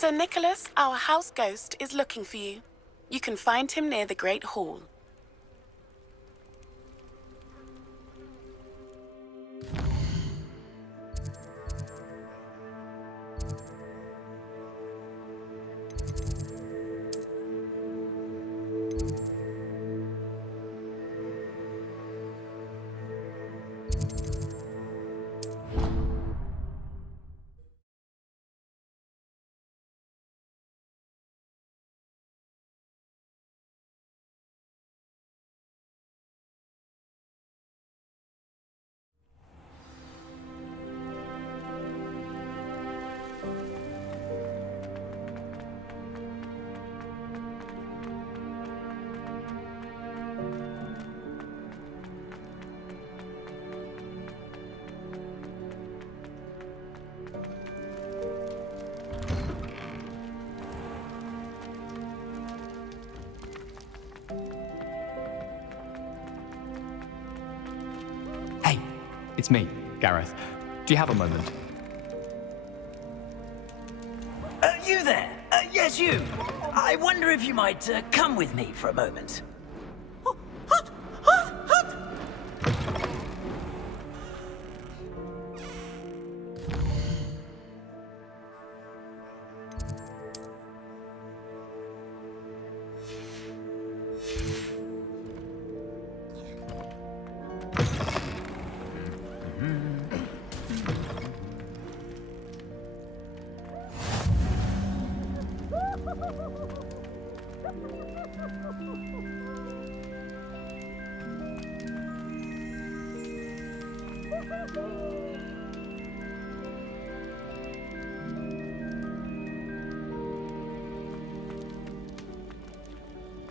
Sir Nicholas, our house ghost, is looking for you. You can find him near the Great Hall. It's me, Gareth. Do you have a moment? You there? Yes, you. I wonder if you might come with me for a moment.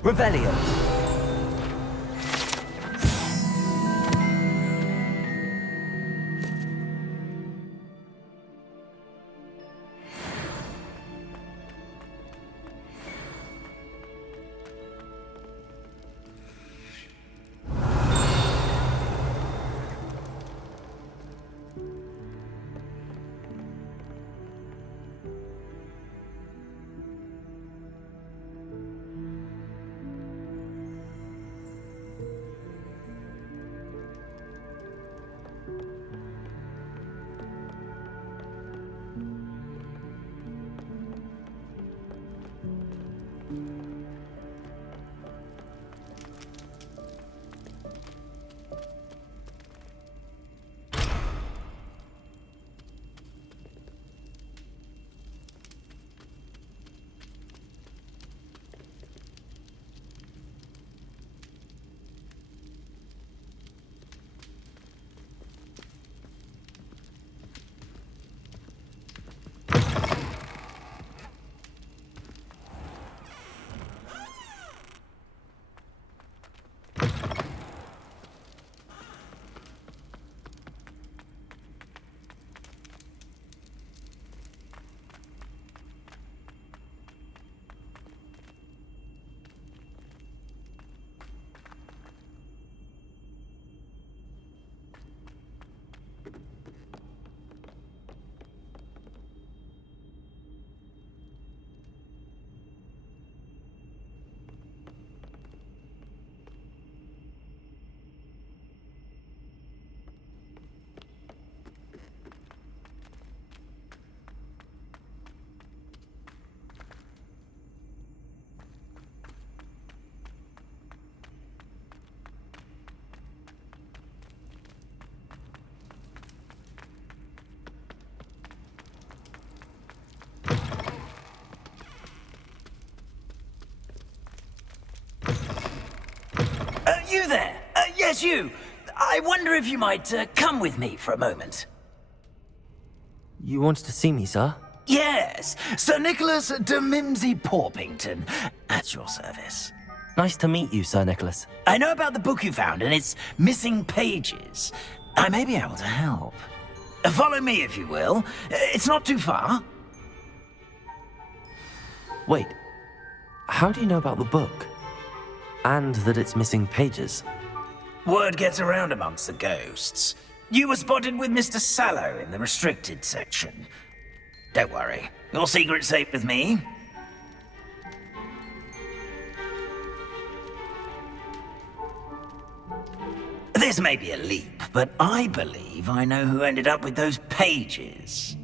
Revelio. You there? Yes, you. I wonder if you might come with me for a moment. You wanted to see me, sir? Yes, Sir Nicholas de Mimsy Porpington, at your service. Nice to meet you, Sir Nicholas. I know about the book you found and its missing pages. I may be able to help. Follow me, if you will. It's not too far. Wait, how do you know about the book? And that it's missing pages? Word gets around amongst the ghosts. You were spotted with Mr. Sallow in the restricted section. Don't worry. Your secret's safe with me. This may be a leap, but I believe I know who ended up with those pages.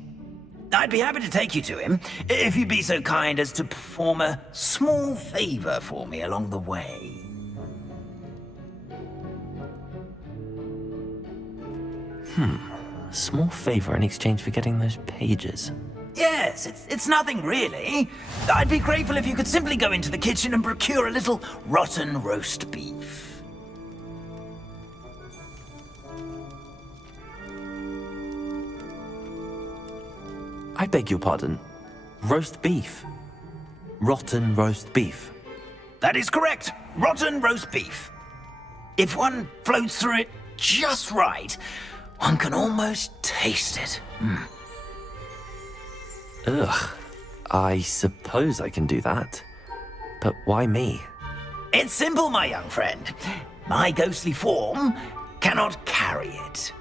I'd be happy to take you to him, if you'd be so kind as to perform a small favor for me along the way. A small favor in exchange for getting those pages. Yes, it's nothing really. I'd be grateful if you could simply go into the kitchen and procure a little rotten roast beef. I beg your pardon. Roast beef. Rotten roast beef. That is correct. Rotten roast beef. If one floats through it just right, one can almost taste it. Ugh. I suppose I can do that. But why me? It's simple, my young friend. My ghostly form cannot carry it.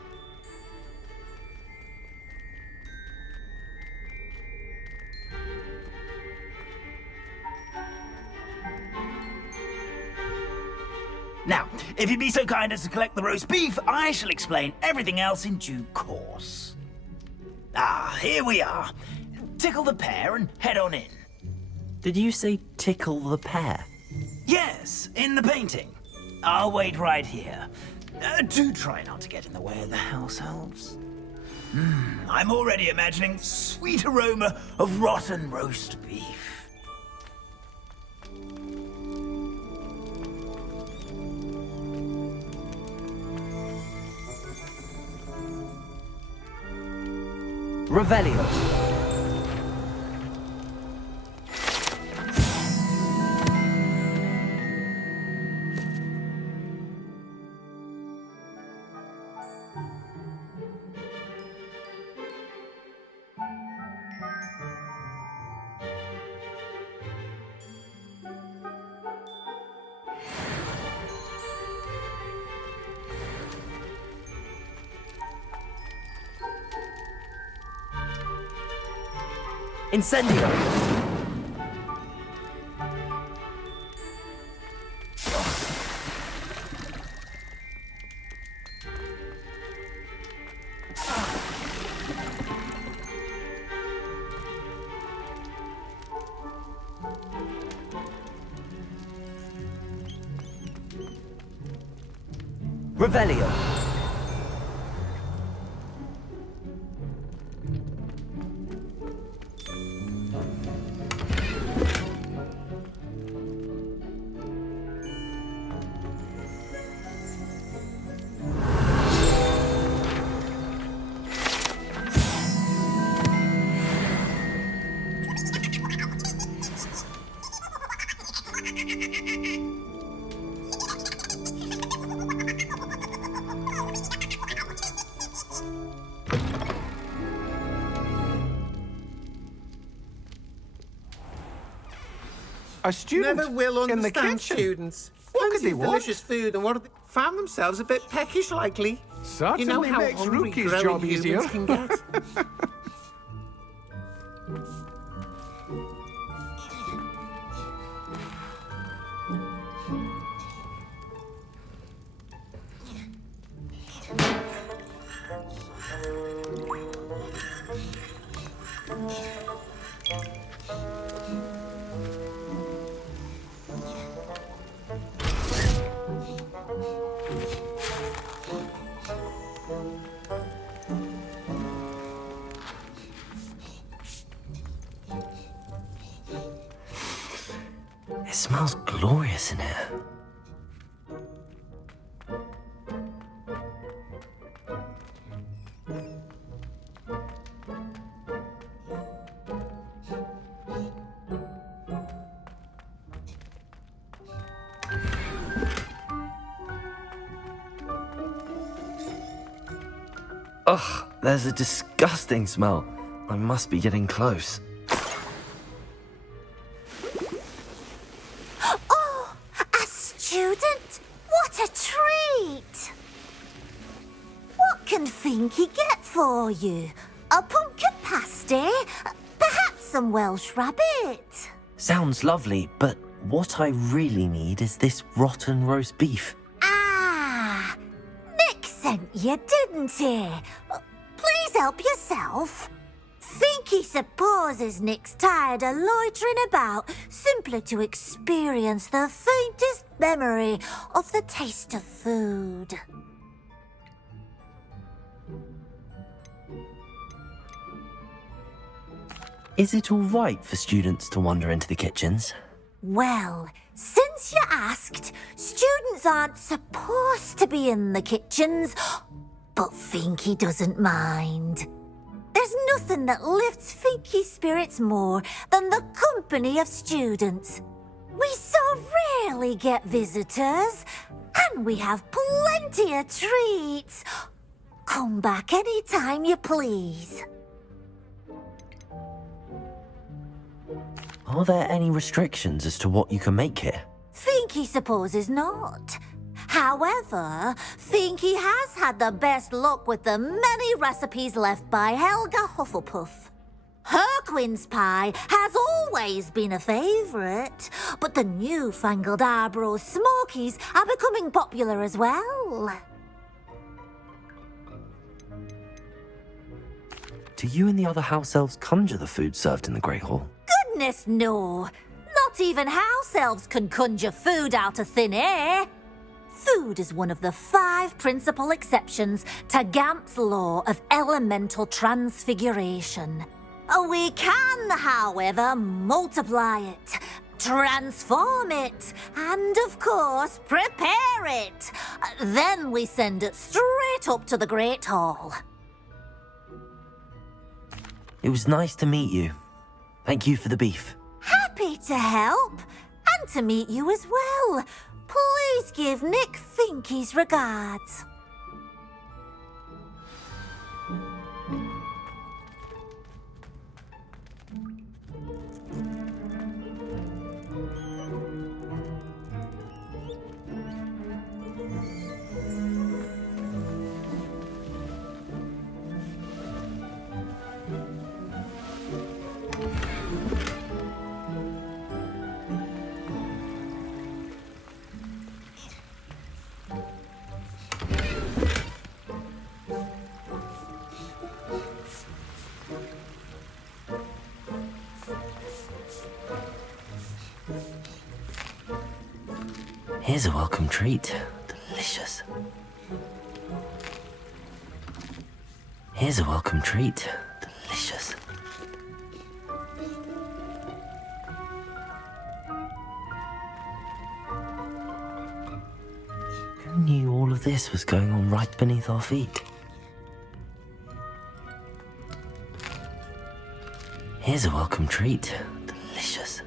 Now, if you'd be so kind as to collect the roast beef, I shall explain everything else in due course. Ah, here we are. Tickle the pear and head on in. Did you say tickle the pear? Yes, in the painting. I'll wait right here. Do try not to get in the way of the house elves. I'm already imagining the sweet aroma of rotten roast beef. Revelio. Incendio! Revelio! A student Never will in the understand kitchen. students. What could Plenty they of want? delicious food, and what they found themselves a bit peckish, likely. Certainly you know how makes hungry Rookie's growing job humans easier. can get. It smells glorious in here. Ugh, there's a disgusting smell. I must be getting close. Oh, a student? What a treat! What can Finky get for you? A pumpkin pasty? some Welsh rabbit. Sounds lovely, but what I really need is this rotten roast beef. Ah, Nick sent you, didn't he? Please help yourself. Think he supposes Nick's tired of loitering about simply to experience the faintest memory of the taste of food. Is it all right for students to wander into the kitchens? Well, since you asked, students aren't supposed to be in the kitchens, but Finky doesn't mind. There's nothing that lifts Finky's spirits more than the company of students. We so rarely get visitors, and we have plenty of treats. Come back any time you please. Are there any restrictions as to what you can make here? Finky supposes not. However, Finky has had the best luck with the many recipes left by Helga Hufflepuff. Her quince pie has always been a favourite, but the newfangled Arbroath Smokies are becoming popular as well. Do you and the other house elves conjure the food served in the Great Hall? Goodness, no. Not even house elves can conjure food out of thin air. Food is one of the 5 principal exceptions to Gamp's law of elemental transfiguration. We can, however, multiply it, transform it, and, of course, prepare it. Then we send it straight up to the Great Hall. It was nice to meet you. Thank you for the beef. Happy to help, and to meet you as well. Please give Nick Finky's regards. Here's a welcome treat. Delicious. Here's a welcome treat. Delicious. Who knew all of this was going on right beneath our feet? Here's a welcome treat. Delicious.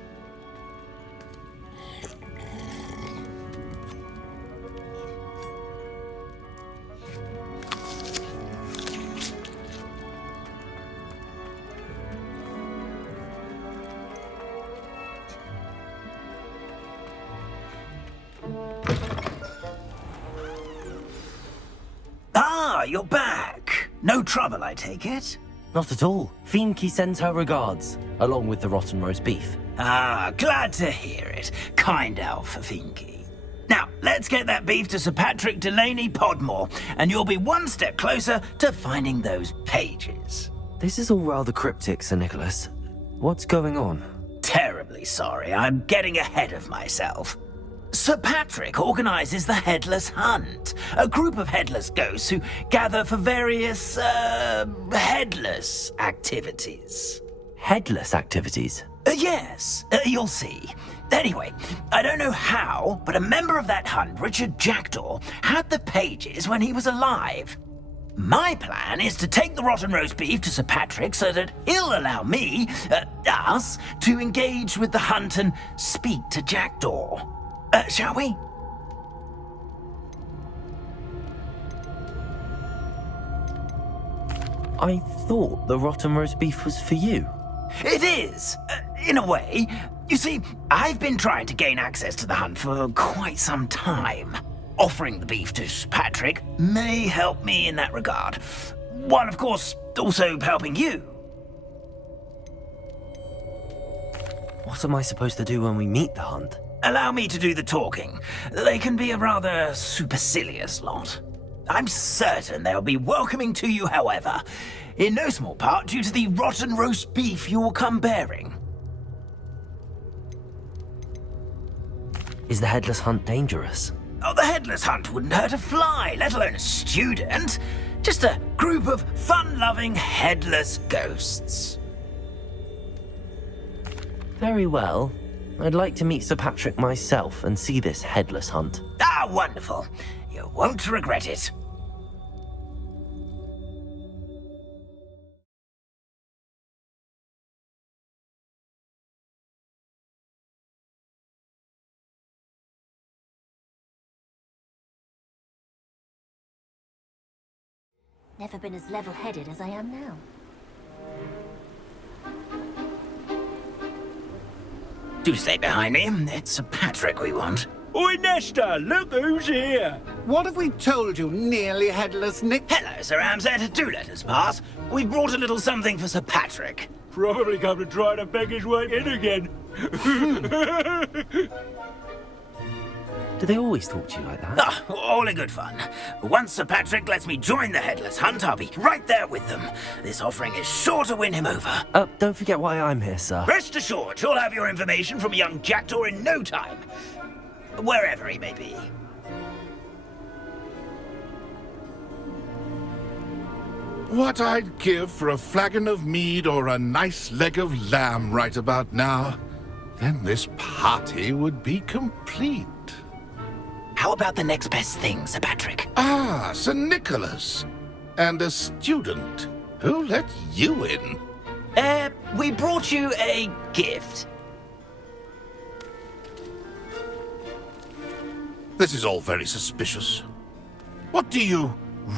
You're back. No trouble, I take it? Not at all. Finky sends her regards, along with the rotten roast beef. Ah, glad to hear it. Kind elf for Finky. Now, let's get that beef to Sir Patrick Delaney Podmore, and you'll be one step closer to finding those pages. This is all rather cryptic, Sir Nicholas. What's going on? Terribly sorry, I'm getting ahead of myself. Sir Patrick organises the Headless Hunt, a group of headless ghosts who gather for various, headless activities. Headless activities? Yes, you'll see. Anyway, I don't know how, but a member of that hunt, Richard Jackdaw, had the pages when he was alive. My plan is to take the rotten roast beef to Sir Patrick so that he'll allow me, us, to engage with the hunt and speak to Jackdaw. Shall we? I thought the rotten roast beef was for you. It is, in a way. You see, I've been trying to gain access to the hunt for quite some time. Offering the beef to Sir Patrick may help me in that regard, while of course also helping you. What am I supposed to do when we meet the hunt? Allow me to do the talking. They can be a rather supercilious lot. I'm certain they'll be welcoming to you, however, in no small part due to the rotten roast beef you'll come bearing. Is the headless hunt dangerous? Oh, the headless hunt wouldn't hurt a fly, let alone a student. Just a group of fun-loving headless ghosts. Very well. I'd like to meet Sir Patrick myself and see this headless hunt. Ah, wonderful. You won't regret it. Never been as level-headed as I am now. Do stay behind me. It's Sir Patrick we want. Oi, Nesta, look who's here. What have we told you, nearly headless Nick? Hello, Sir Amset. Do let us pass. We've brought a little something for Sir Patrick. Probably come to try to beg his way in again. Do they always talk to you like that? Ah, all in good fun. Once Sir Patrick lets me join the headless hunt, I'll be right there with them. This offering is sure to win him over. Don't forget why I'm here, sir. Rest assured, you'll have your information from a young jackdaw in no time. Wherever he may be. What I'd give for a flagon of mead or a nice leg of lamb right about now. Then this party would be complete. How about the next best thing, Sir Patrick? Ah, Sir Nicholas. And a student. Who let you in? We brought you a gift. This is all very suspicious. What do you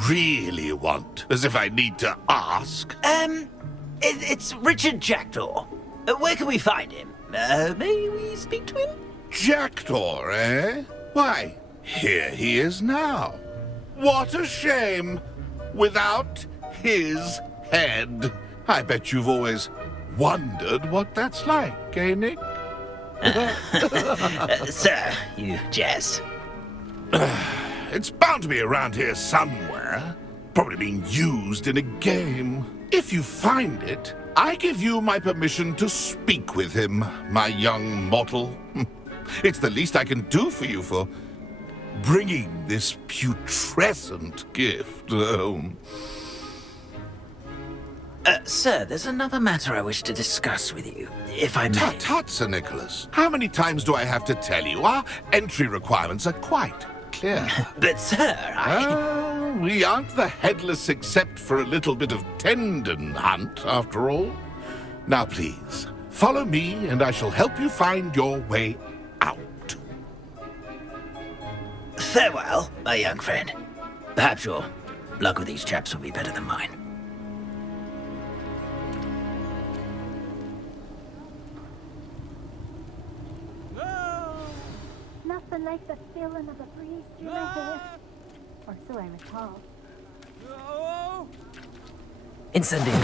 really want? As if I need to ask. It's Richard Jackdaw. Where can we find him? May we speak to him? Jackdaw, eh? Why, here he is now. What a shame. Without his head. I bet you've always wondered what that's like, eh, Nick? Sir, you jest. It's bound to be around here somewhere. Probably being used in a game. If you find it, I give you my permission to speak with him, my young mortal. It's the least I can do for you for bringing this putrescent gift home. Sir, there's another matter I wish to discuss with you, if I may. Tut, tut, Sir Nicholas. How many times do I have to tell you? Our entry requirements are quite clear. But, sir, we aren't the headless except for a little bit of tendon hunt, after all. Now, please, follow me and I shall help you find your way out. Farewell, my young friend. Perhaps your luck with these chaps will be better than mine. Nothing like the feeling of a breeze through my hair. Or so I recall. Incendiary.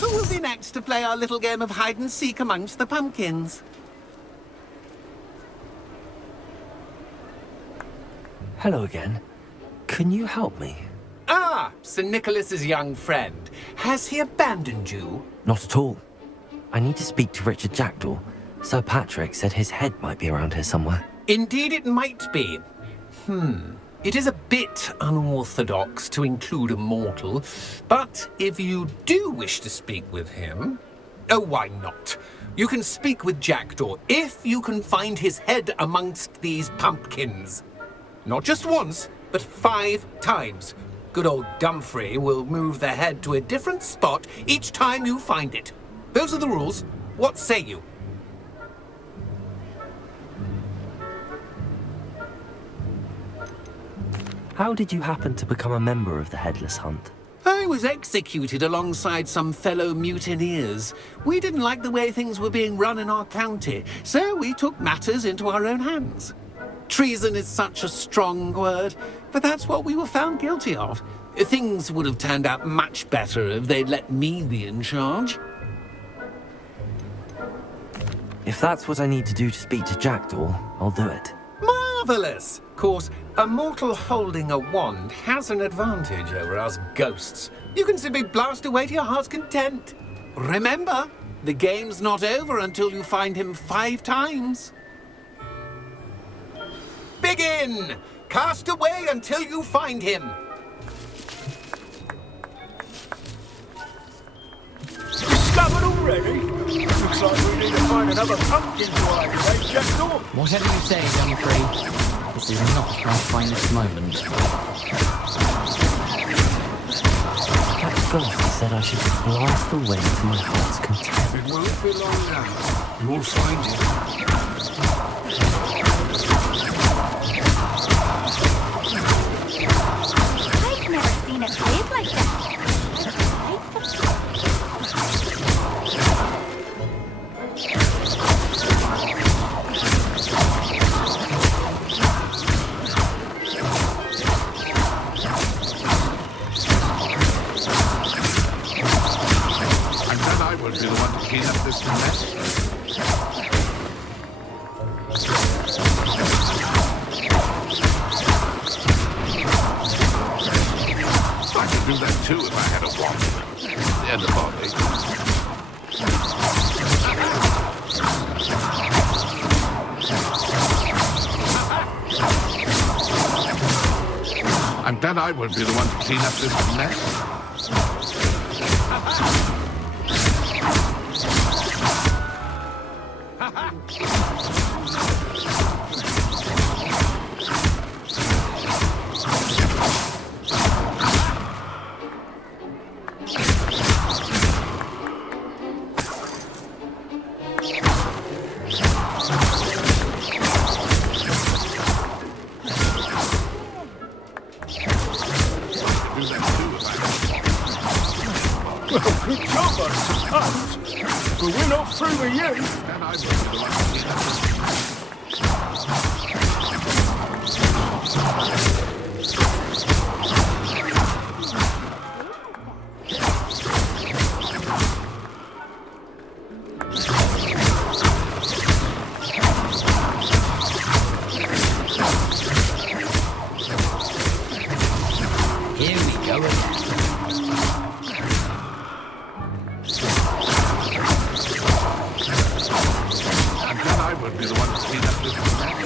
Who will be next to play our little game of hide-and-seek amongst the pumpkins? Hello again. Can you help me? Ah, Sir Nicholas's young friend. Has he abandoned you? Not at all. I need to speak to Richard Jackdaw. Sir Patrick said his head might be around here somewhere. Indeed it might be. It is a bit unorthodox to include a mortal, but if you do wish to speak with him, Oh, why not? You can speak with Jackdaw if you can find his head amongst these pumpkins. Not just once, but 5 times. Good old Dumfrey will move the head to a different spot each time you find it. Those are the rules. What say you? How did you happen to become a member of the Headless Hunt? I was executed alongside some fellow mutineers. We didn't like the way things were being run in our county, so we took matters into our own hands. Treason is such a strong word, but that's what we were found guilty of. Things would have turned out much better if they'd let me be in charge. If that's what I need to do to speak to Jackdaw, I'll do it. Marvellous! Of course, a mortal holding a wand has an advantage over us ghosts. You can simply blast away to your heart's content. Remember, the game's not over until you find him 5 times. Begin! Cast away until you find him. Discovered already? Looks like we need to find another pumpkin to hide, eh, Jackdaw? Whatever you say, Dumfrey. This is not my finest moment. That ghost said I should blast away to my heart's content. It won't be long now. You'll find him. I've never seen it played like that. I will be the one to clean up this mess. I could do that too if I had a wand and a body. I'm glad I will be the one to clean up this mess. Good job, I suppose. But we're not through with you. And I will be the one to clean up this mess. Here we go again. I would be the one to clean up this mess.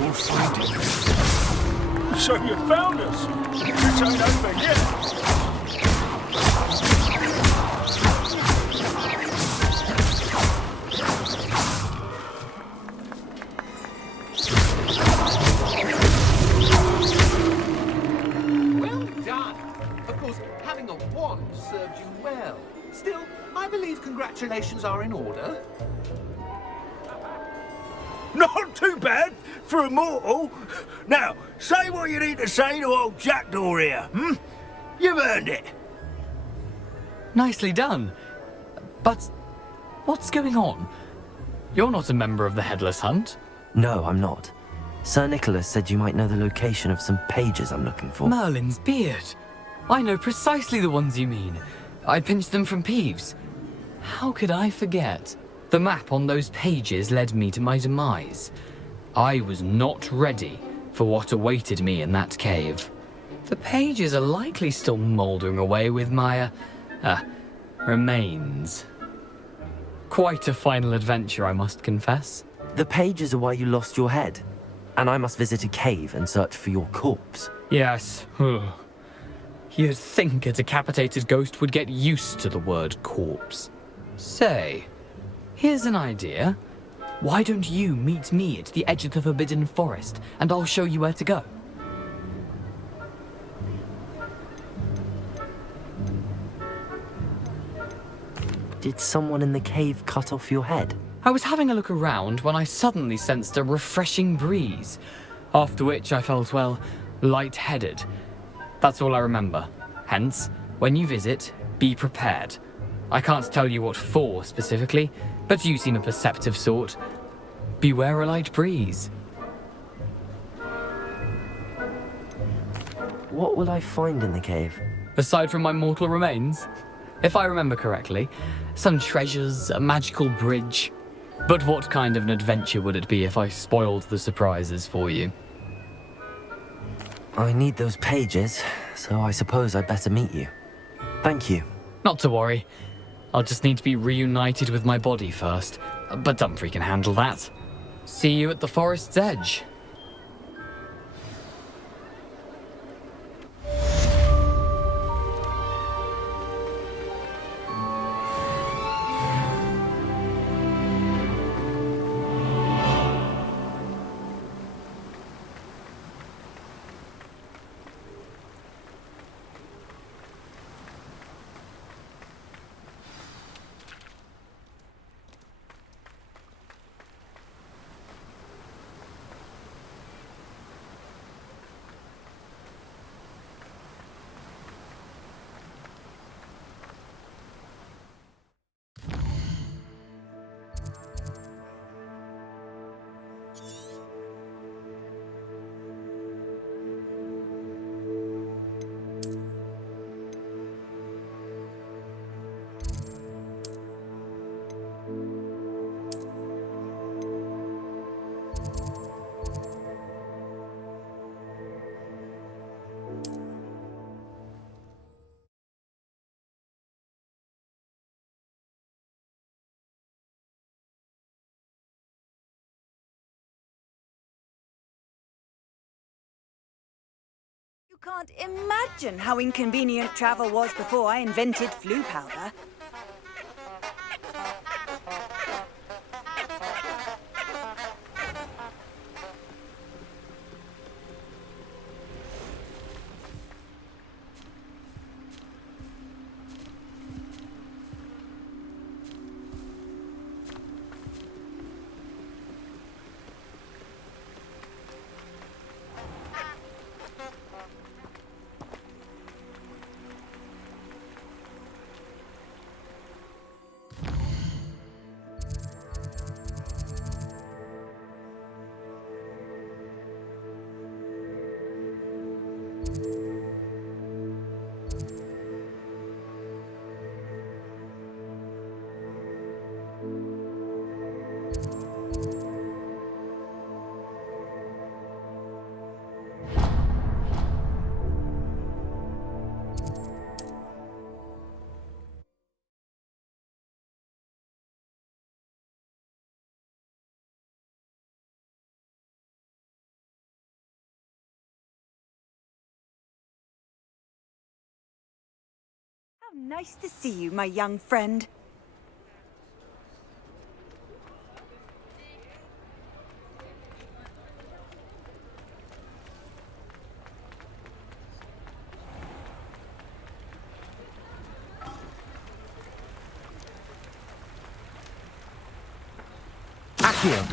We'll find him. believe congratulations are in order? Not too bad for a mortal. Now, say what you need to say to old Jackdaw here, hmm? You've earned it. Nicely done. But what's going on? You're not a member of the Headless Hunt. No, I'm not. Sir Nicholas said you might know the location of some pages I'm looking for. Merlin's beard. I know precisely the ones you mean. I pinched them from Peeves. How could I forget? The map on those pages led me to my demise. I was not ready for what awaited me in that cave. The pages are likely still mouldering away with my, remains. Quite a final adventure, I must confess. The pages are why you lost your head, and I must visit a cave and search for your corpse. Yes. You'd think a decapitated ghost would get used to the word corpse. Say, here's an idea. Why don't you meet me at the edge of the Forbidden Forest, and I'll show you where to go? Did someone in the cave cut off your head? I was having a look around when I suddenly sensed a refreshing breeze, after which I felt, well, lightheaded. That's all I remember. Hence, when you visit, be prepared. I can't tell you what for specifically, but you seem a perceptive sort. Beware a light breeze. What will I find in the cave? Aside from my mortal remains, if I remember correctly, some treasures, a magical bridge. But what kind of an adventure would it be if I spoiled the surprises for you? I need those pages, so I suppose I'd better meet you. Thank you. Not to worry. I'll just need to be reunited with my body first. But Dumfries can handle that. See you at the forest's edge. You can't imagine how inconvenient travel was before I invented flu powder. How nice to see you, my young friend. Accio.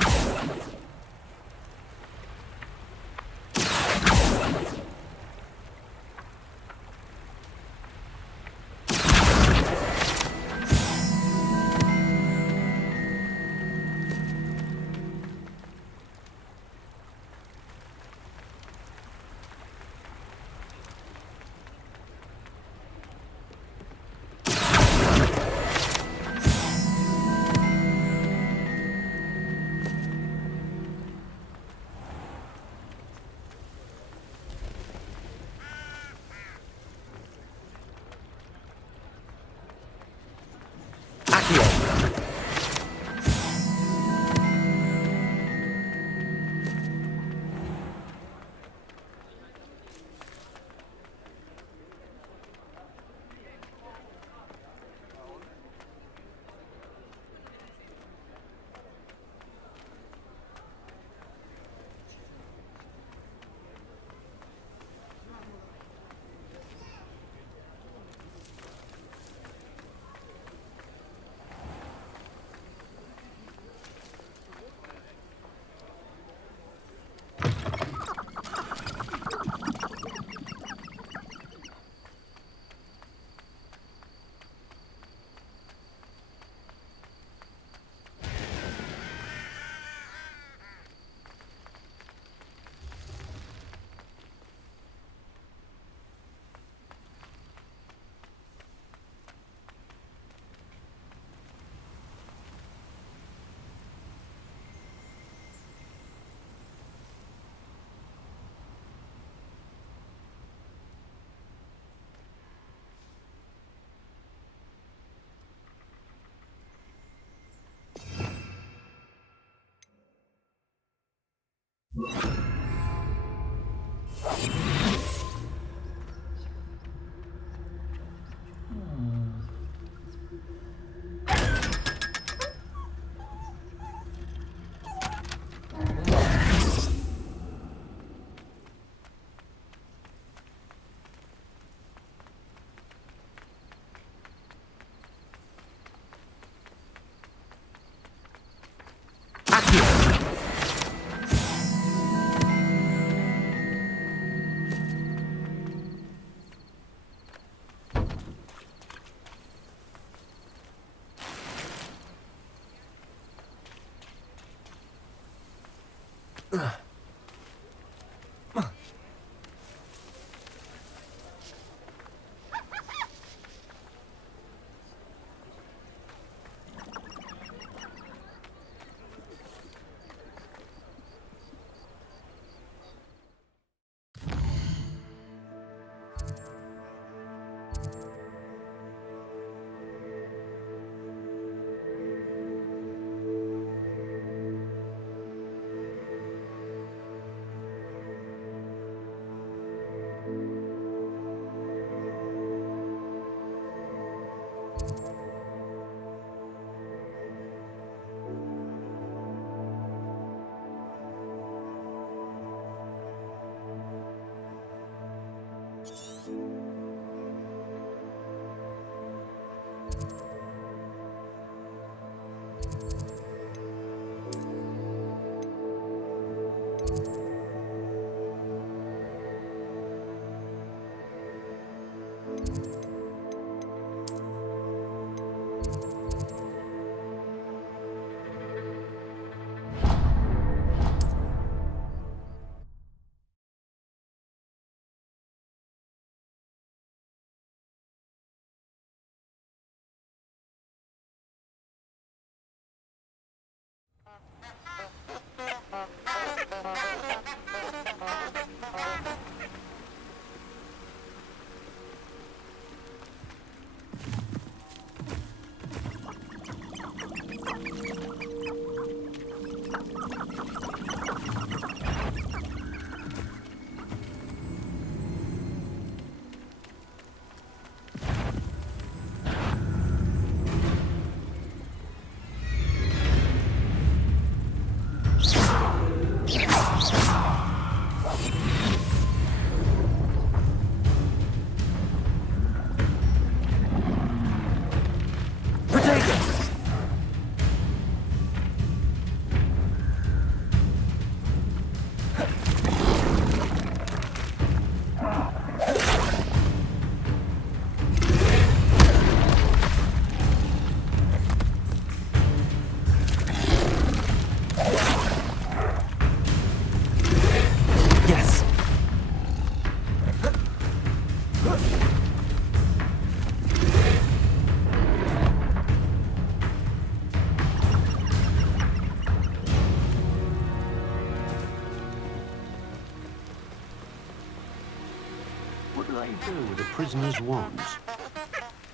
do with a prisoner's wands?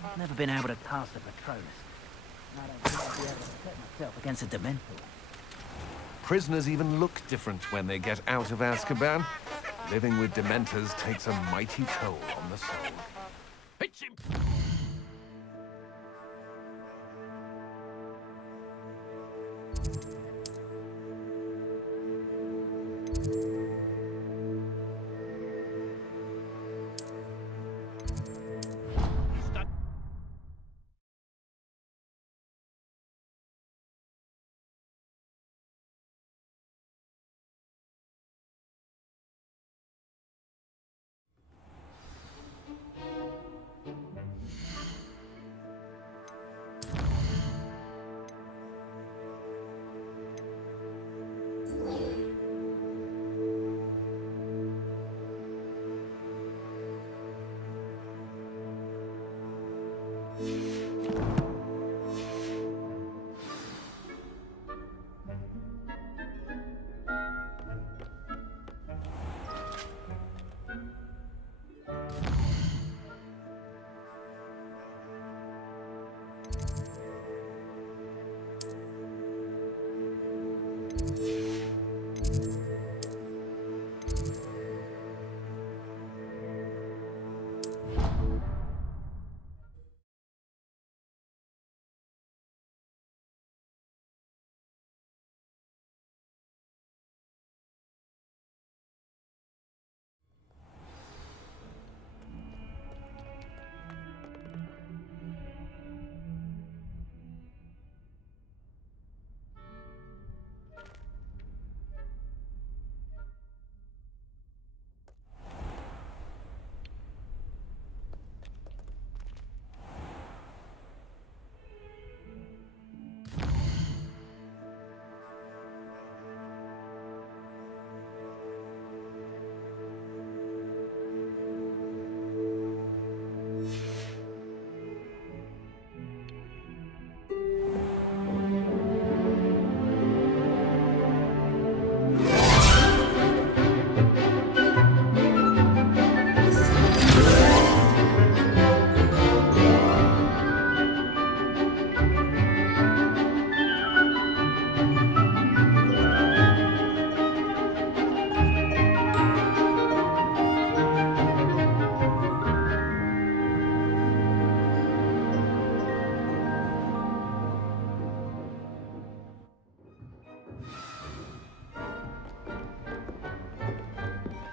I've never been able to cast a Patronus. And I don't think I'll be able to protect myself against a Dementor. Prisoners even look different when they get out of Azkaban. Living with Dementors takes a mighty toll on the soul.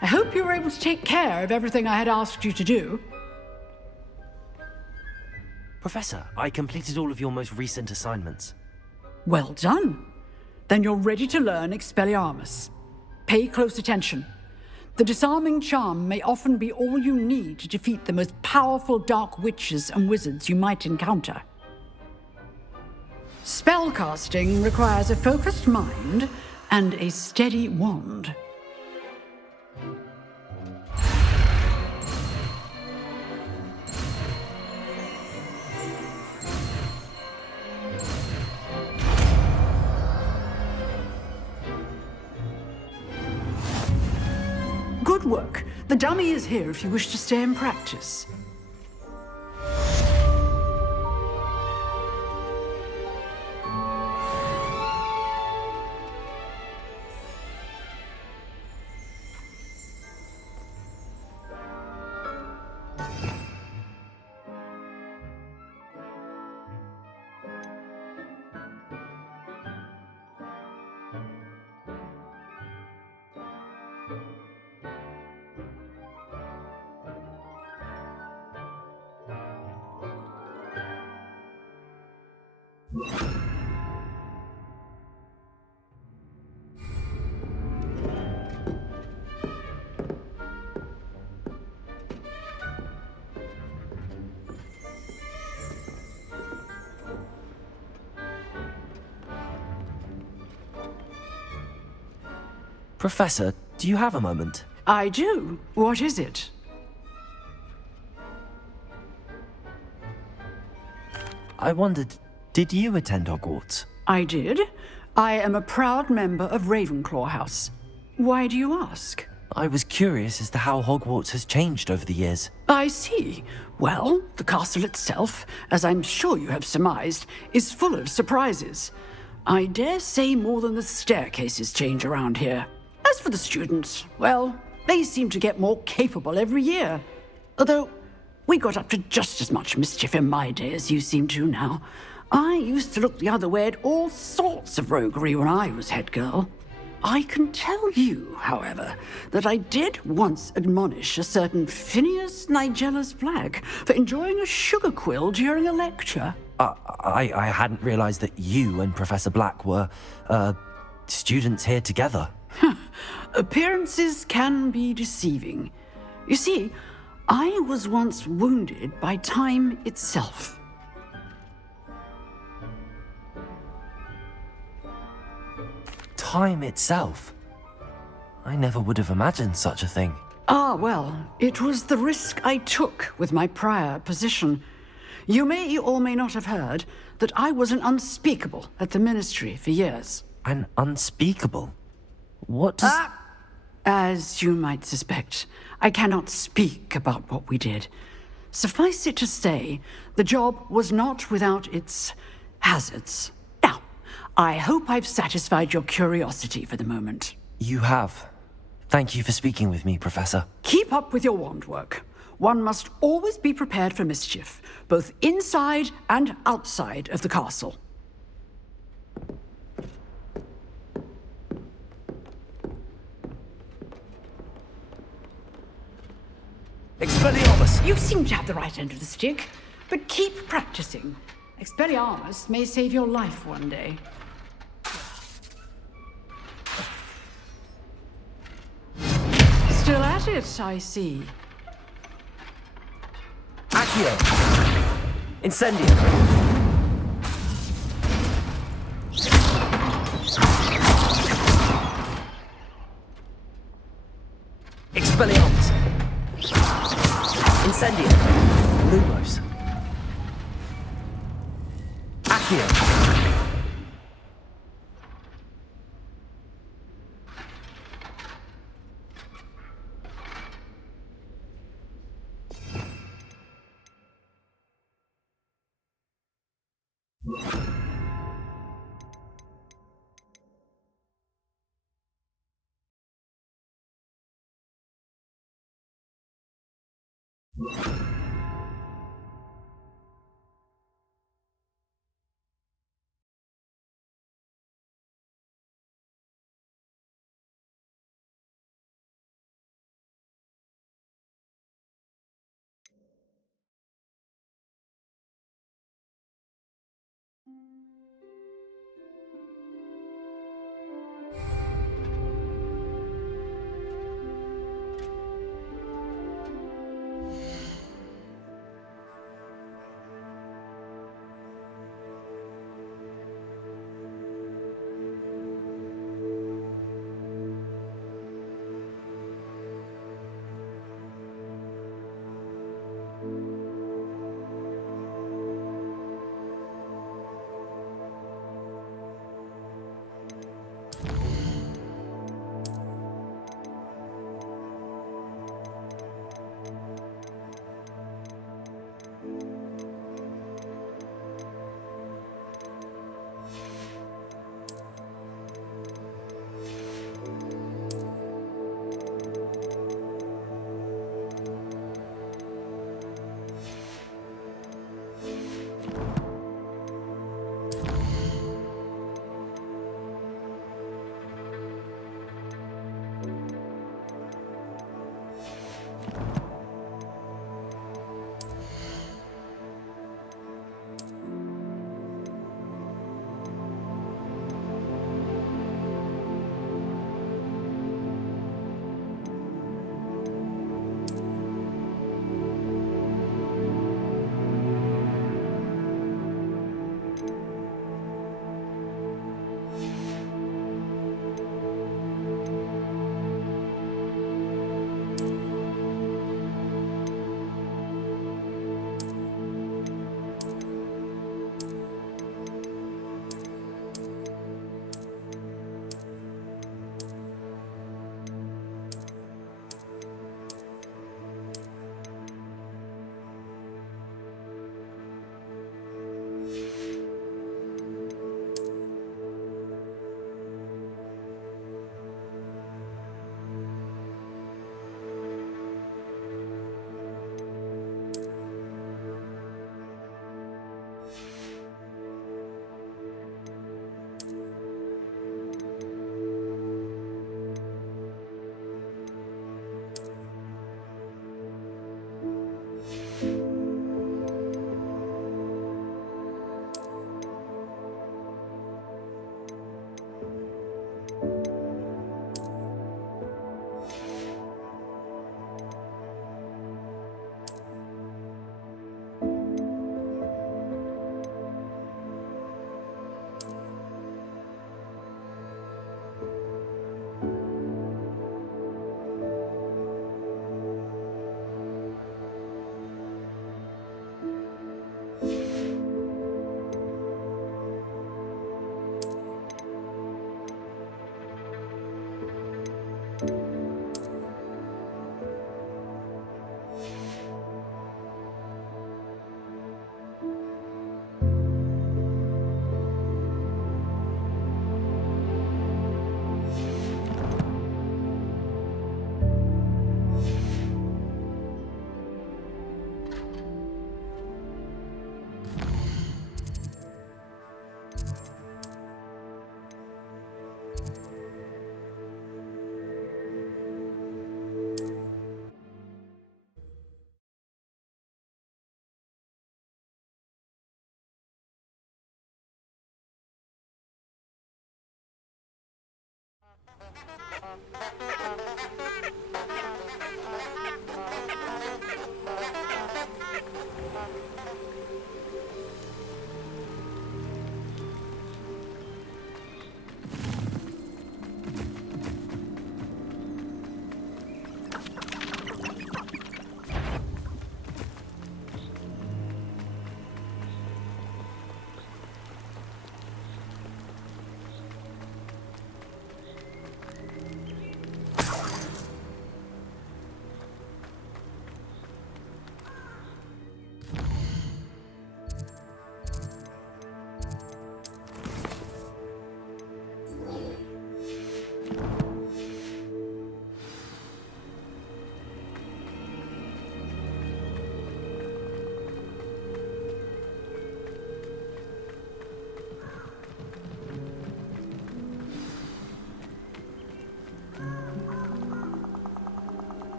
I hope you were able to take care of everything I had asked you to do. Professor, I completed all of your most recent assignments. Well done. Then you're ready to learn Expelliarmus. Pay close attention. The disarming charm may often be all you need to defeat the most powerful dark witches and wizards you might encounter. Spellcasting requires a focused mind and a steady wand. Good work. The dummy is here if you wish to stay and practice. Professor, do you have a moment? I do. What is it? I wondered, did you attend Hogwarts? I did. I am a proud member of Ravenclaw House. Why do you ask? I was curious as to how Hogwarts has changed over the years. I see. Well, the castle itself, as I'm sure you have surmised, is full of surprises. I dare say more than the staircases change around here. As for the students, well, they seem to get more capable every year. Although, we got up to just as much mischief in my day as you seem to now. I used to look the other way at all sorts of roguery when I was head girl. I can tell you, however, that I did once admonish a certain Phineas Nigellus Black for enjoying a sugar quill during a lecture. I hadn't realized that you and Professor Black were, students here together. Appearances can be deceiving. You see, I was once wounded by time itself. Time itself? I never would have imagined such a thing. Ah, well, it was the risk I took with my prior position. You may or may not have heard that I was an unspeakable at the Ministry for years. An unspeakable? What does... As you might suspect, I cannot speak about what we did. Suffice it to say, the job was not without its hazards. Now, I hope I've satisfied your curiosity for the moment. You have. Thank you for speaking with me, Professor. Keep up with your wand work. One must always be prepared for mischief, both inside and outside of the castle. Expelliarmus! You seem to have the right end of the stick, but keep practicing. Expelliarmus may save your life one day. Still at it, I see. Accio! Incendio! Expelliarmus! Incendio! Lumos! Accio!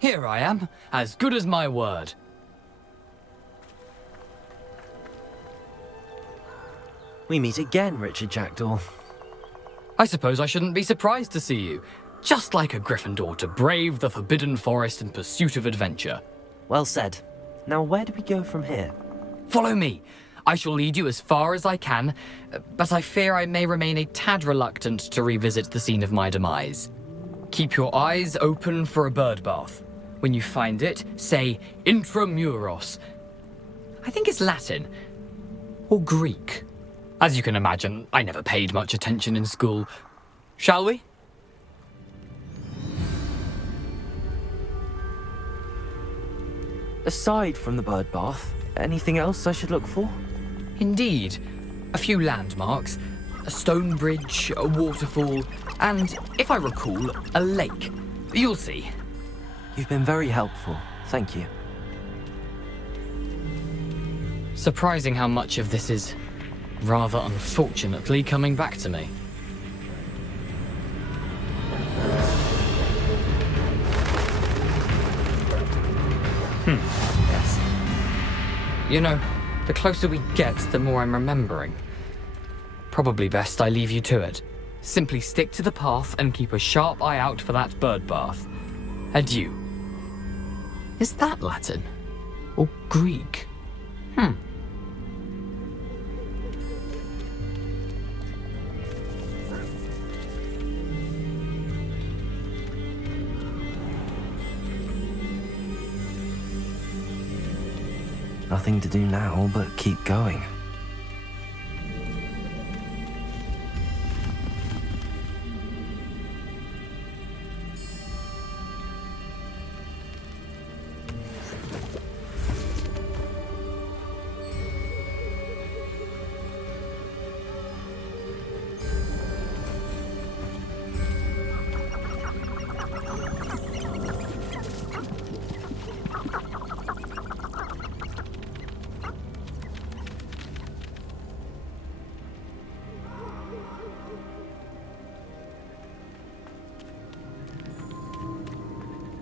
Here I am, as good as my word. We meet again, Richard Jackdaw. I suppose I shouldn't be surprised to see you. Just like a Gryffindor to brave the Forbidden Forest in pursuit of adventure. Well said. Now where do we go from here? Follow me. I shall lead you as far as I can, but I fear I may remain a tad reluctant to revisit the scene of my demise. Keep your eyes open for a bird bath. When you find it, say intramuros. I think it's Latin. Or Greek. As you can imagine, I never paid much attention in school. Shall we? Aside from the bird bath, anything else I should look for? Indeed. A few landmarks, a stone bridge, a waterfall, and, if I recall, a lake. You'll see. You've been very helpful. Thank you. Surprising how much of this is, rather unfortunately, coming back to me. Yes. You know, the closer we get, the more I'm remembering. Probably best I leave you to it. Simply stick to the path and keep a sharp eye out for that bird bath. Adieu. Is that Latin? Or Greek? Nothing to do now but keep going.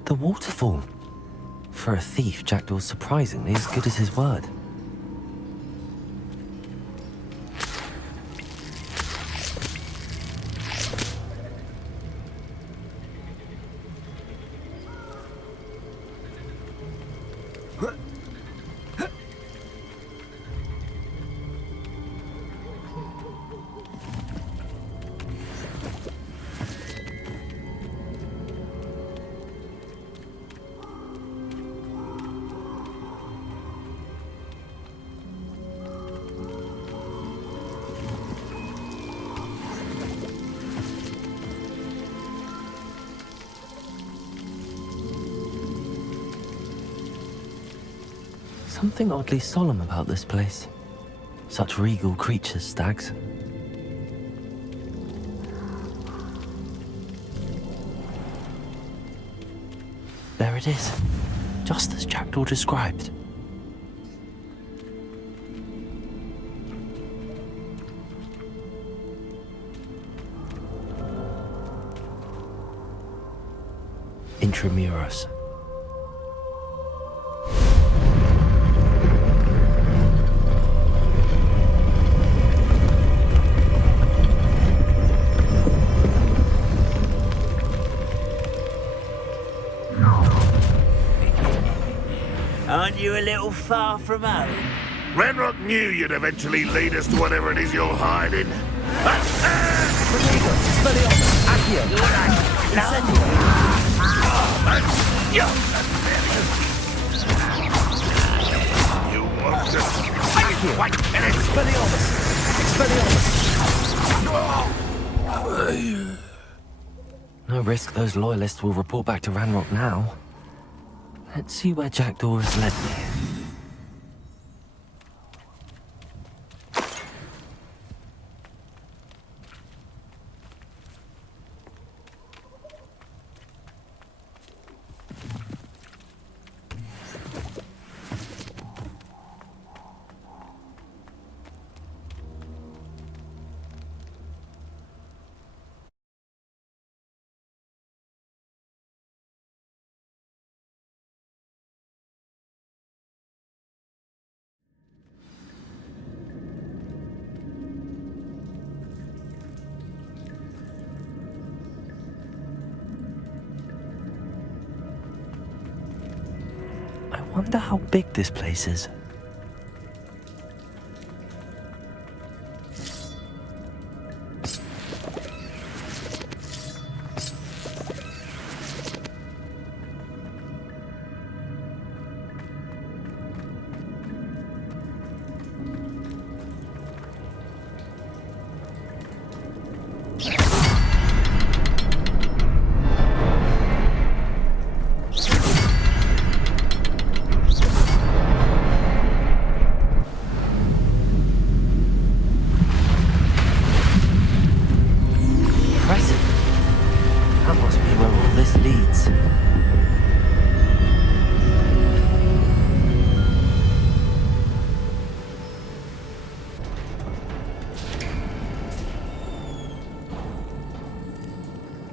The waterfall. For a thief, Jackdaw's surprisingly as good as his word. Something oddly solemn about this place. Such regal creatures, stags. There it is, just as Jackdaw described. Intramuros. a little far from home? Ranrock knew you'd eventually lead us to whatever it is you're hiding. You want to fight in it? No risk those loyalists will report back to Ranrock now. Let's see where Jackdaw has led me. I wonder how big this place is.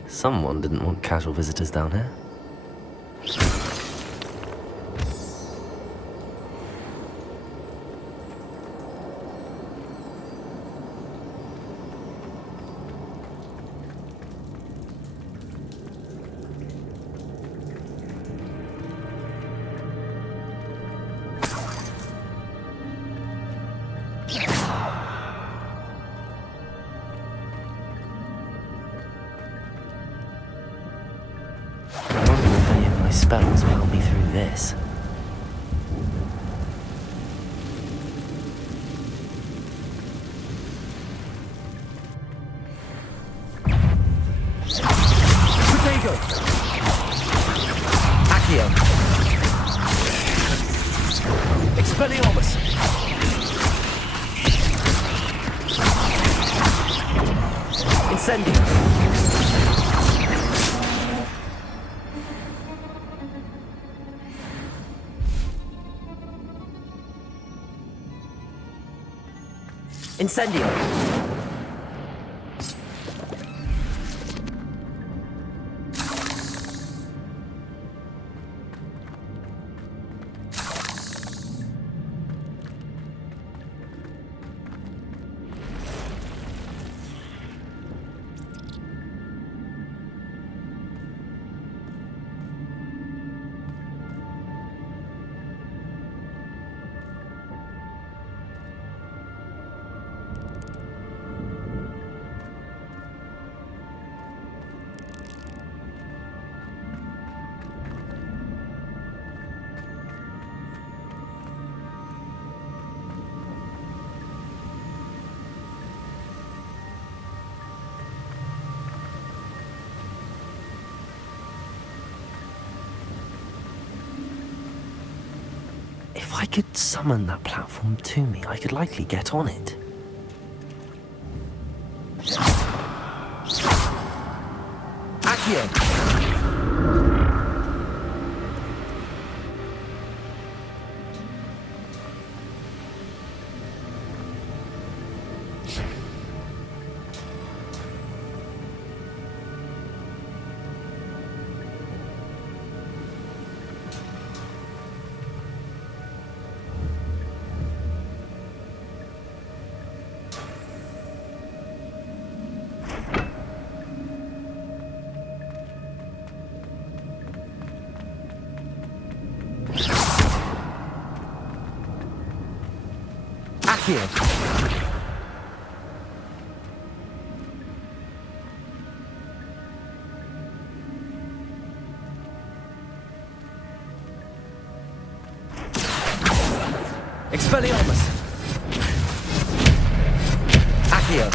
Someone didn't want casual visitors down here. Spells will help me through this. Potato! Accio! Expelliarmus! Incendio! Incendio! If I could summon that platform to me, I could likely get on it. Accio! Accio. Expelliarmus. Accio.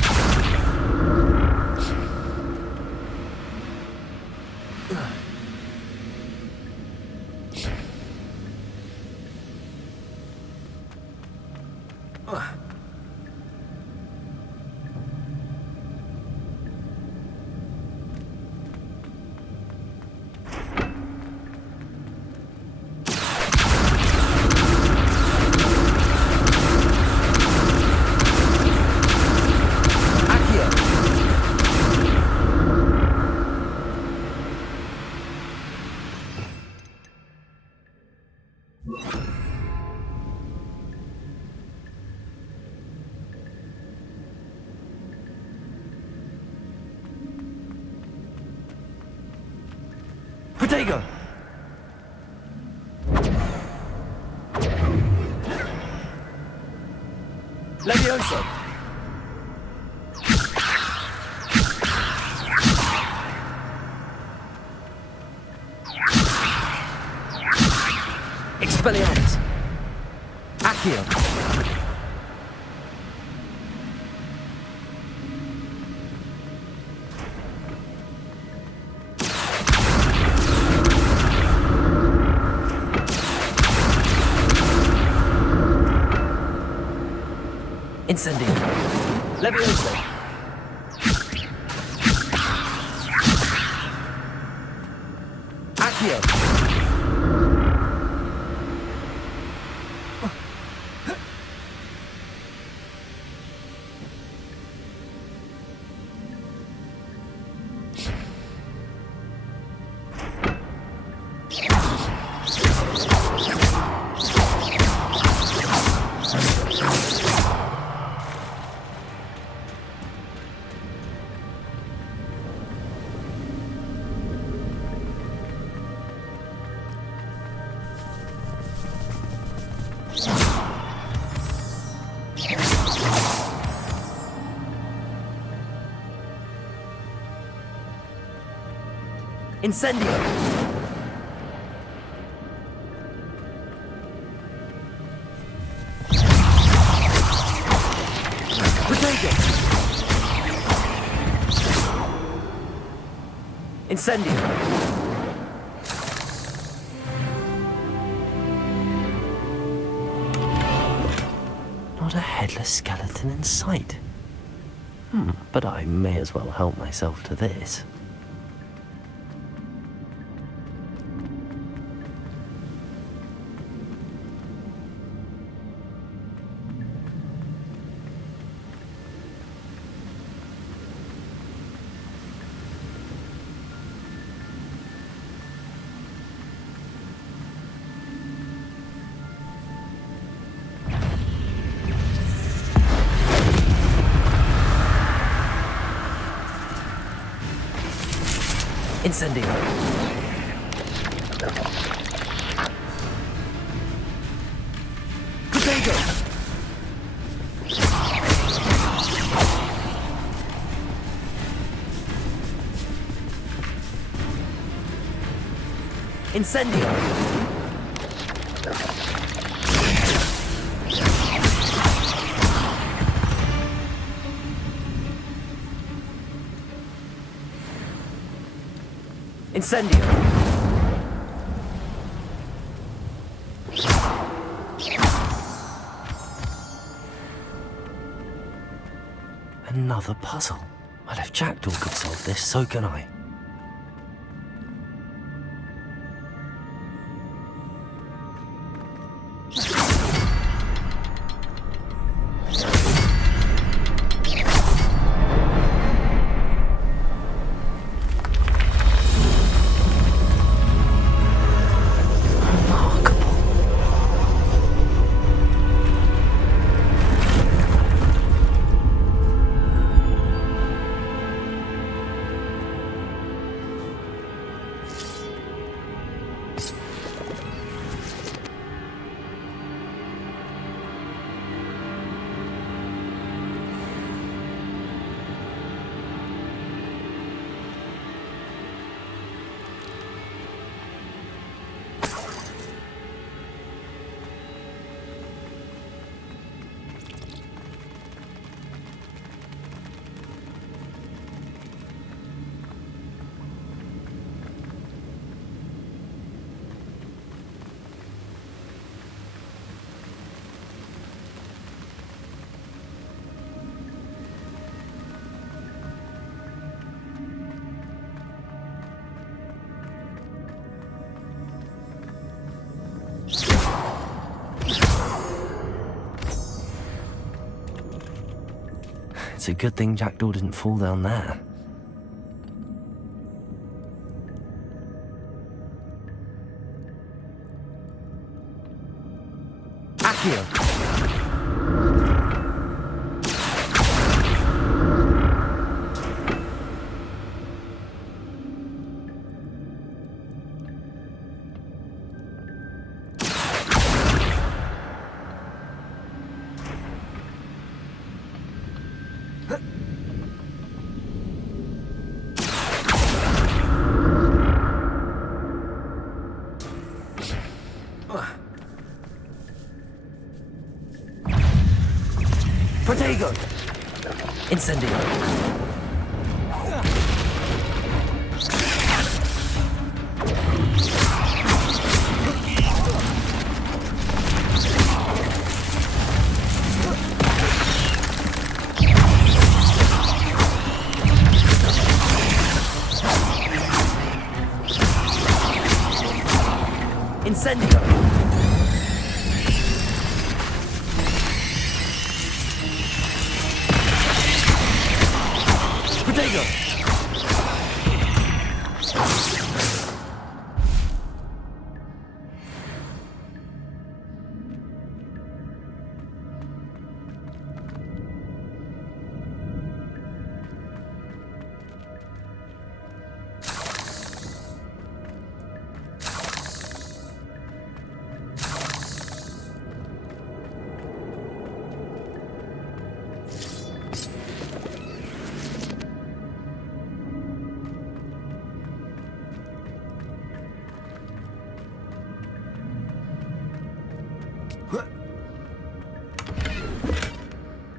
Protego! Levioso! Expelliarmus! Accio! Incendio. Levioso. Accio. Incendio! Protego! Incendio! Not a headless skeleton in sight. But I may as well help myself to this. Incendio. Protego. Incendio. Incendio. Another puzzle. Well, if Jackdaw could solve this, so can I. It's a good thing Jackdaw didn't fall down there. Accio! Protego! Incendio! Incendio! Protego!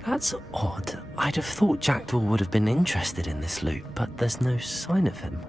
That's odd. I'd have thought Jackdaw would have been interested in this loot, but there's no sign of him.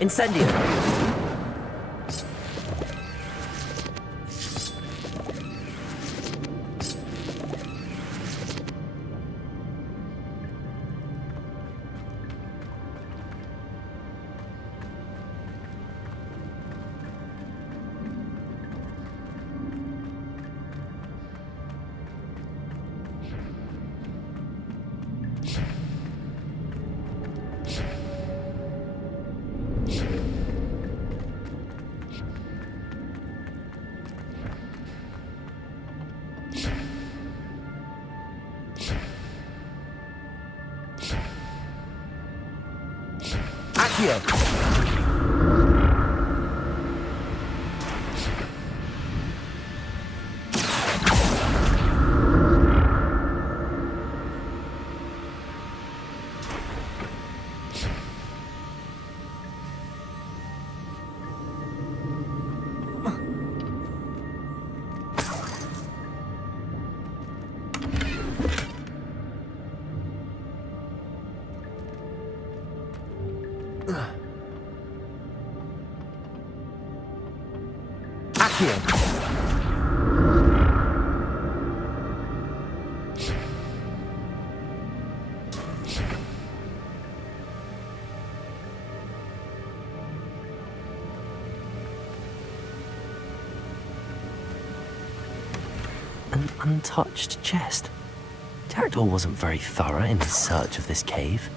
Incendio! Accio! An untouched chest. Jackdaw wasn't very thorough in his search of this cave.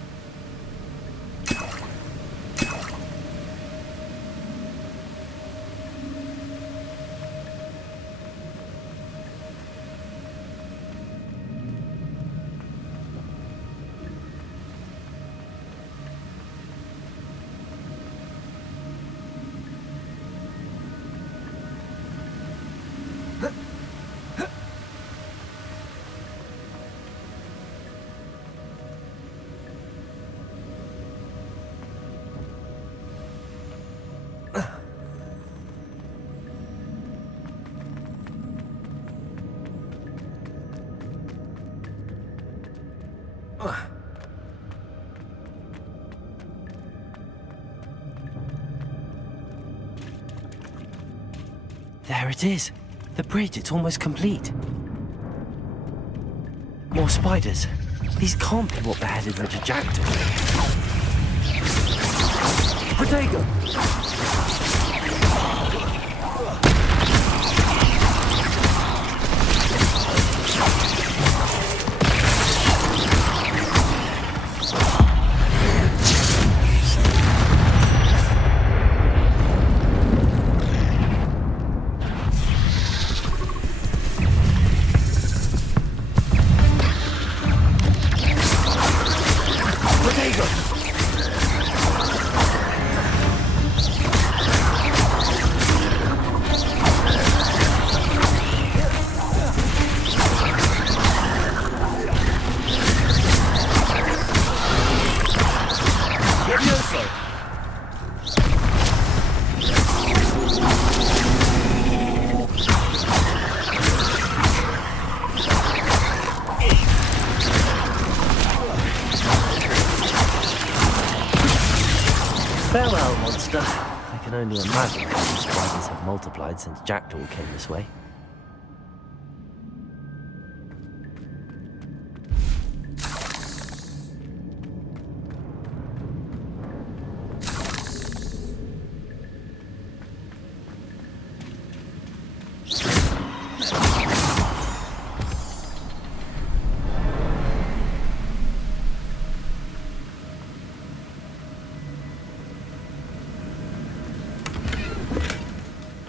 There it is. The bridge, it's almost complete. More spiders. These can't be what beheaded Richard Jackdaw. Protego! Farewell, monster. I can only imagine how these spiders have multiplied since Jackdaw came this way.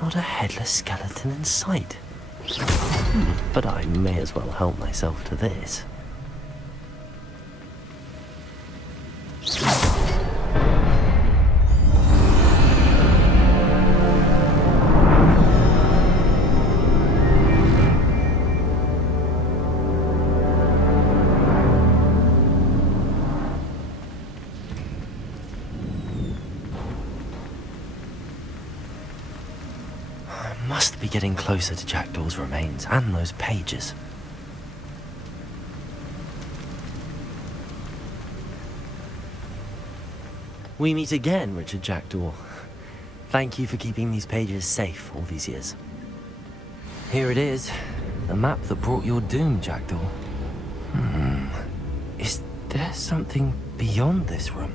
Not a headless skeleton in sight. But I may as well help myself to this. Must be getting closer to Jackdaw's remains and those pages. We meet again, Richard Jackdaw. Thank you for keeping these pages safe all these years. Here it is, the map that brought your doom, Jackdaw. Is there something beyond this room?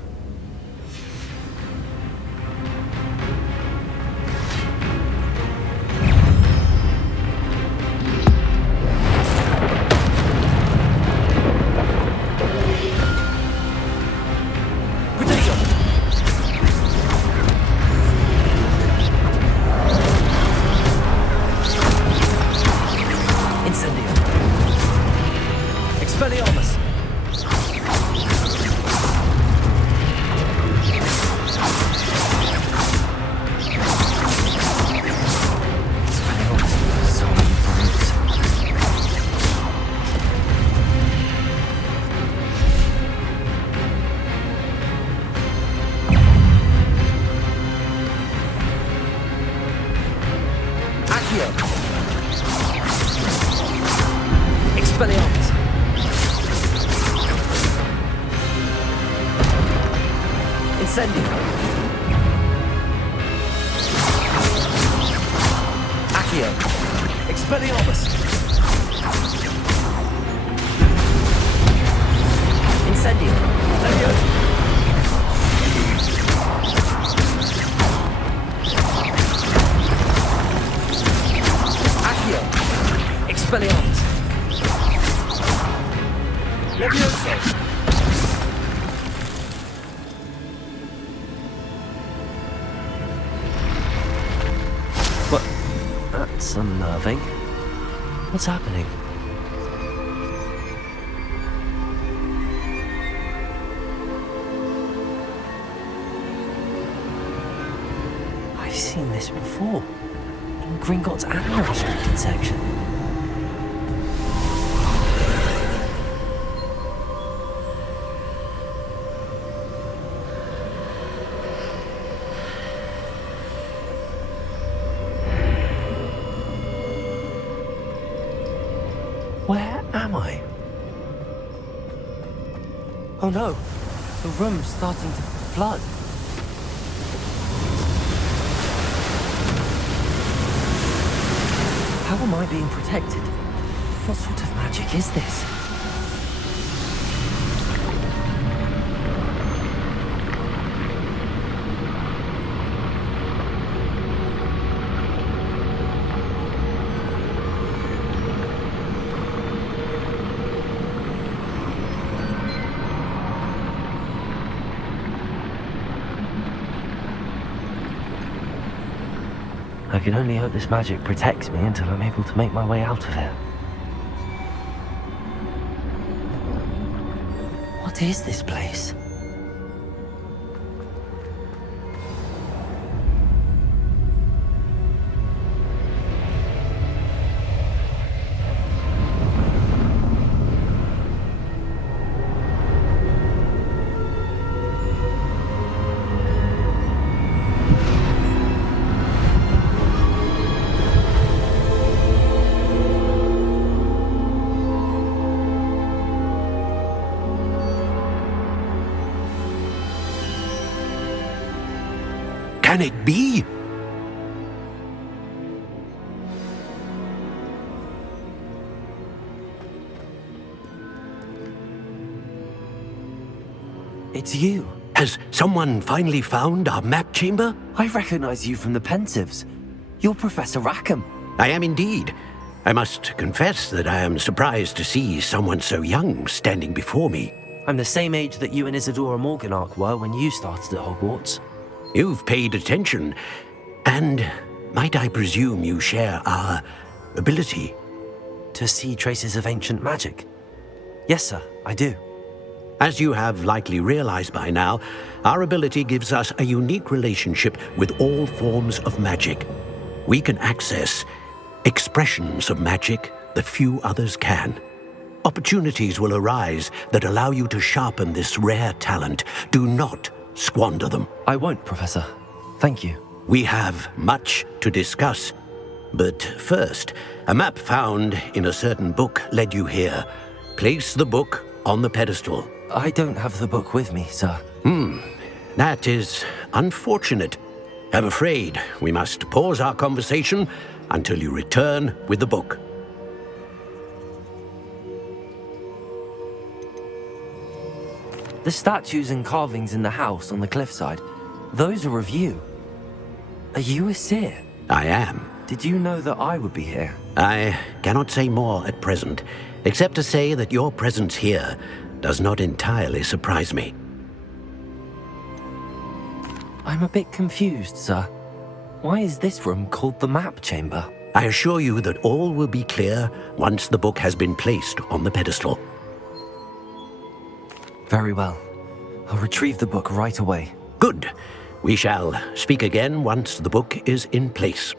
That's unnerving. What's happening? I've seen this before. In Gringotts and the restricted section. Where am I? Oh no, the room's starting to flood. How am I being protected? What sort of magic is this? I can only hope this magic protects me until I'm able to make my way out of here. What is this place? Can it be? It's you. Has someone finally found our map chamber? I recognize you from the Pensives. You're Professor Rackham. I am indeed. I must confess that I am surprised to see someone so young standing before me. I'm the same age that you and Isadora Morganach were when you started at Hogwarts. You've paid attention, and might I presume you share our ability? To see traces of ancient magic? Yes, sir, I do. As you have likely realized by now, our ability gives us a unique relationship with all forms of magic. We can access expressions of magic that few others can. Opportunities will arise that allow you to sharpen this rare talent. Do not squander them. I won't, Professor. Thank you. We have much to discuss. But first, a map found in a certain book led you here. Place the book on the pedestal. I don't have the book with me, sir. That is unfortunate. I'm afraid we must pause our conversation until you return with the book. The statues and carvings in the house on the cliffside, those are of you. Are you a seer? I am. Did you know that I would be here? I cannot say more at present, except to say that your presence here does not entirely surprise me. I'm a bit confused, sir. Why is this room called the map chamber? I assure you that all will be clear once the book has been placed on the pedestal. Very well. I'll retrieve the book right away. Good. We shall speak again once the book is in place.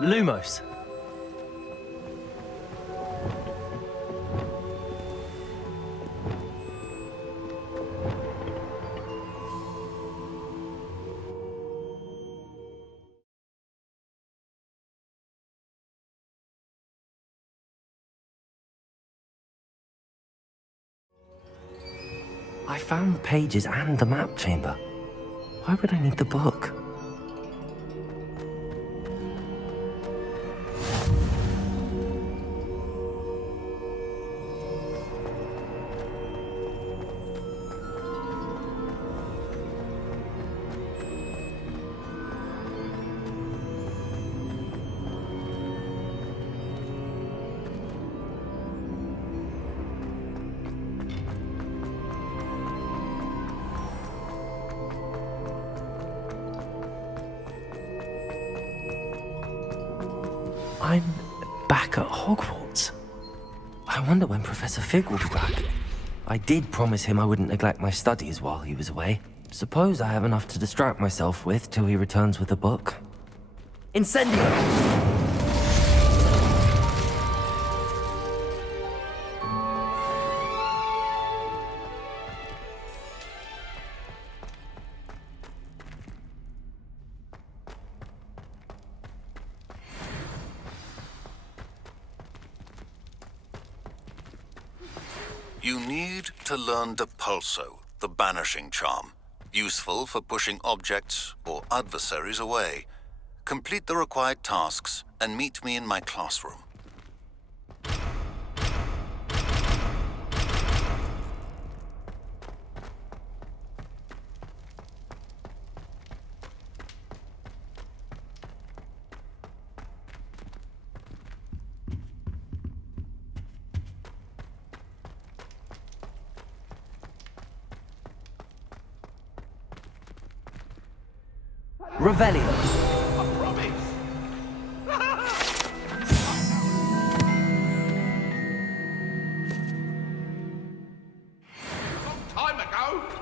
Lumos. I found the pages and the map chamber. Why would I need the book? I'm back at Hogwarts. I wonder when Professor Fig will be back. I did promise him I wouldn't neglect my studies while he was away. Suppose I have enough to distract myself with till he returns with a book. Incendio! You need to learn Depulso, the banishing charm, useful for pushing objects or adversaries away. Complete the required tasks and meet me in my classroom. Revelio. Time ago.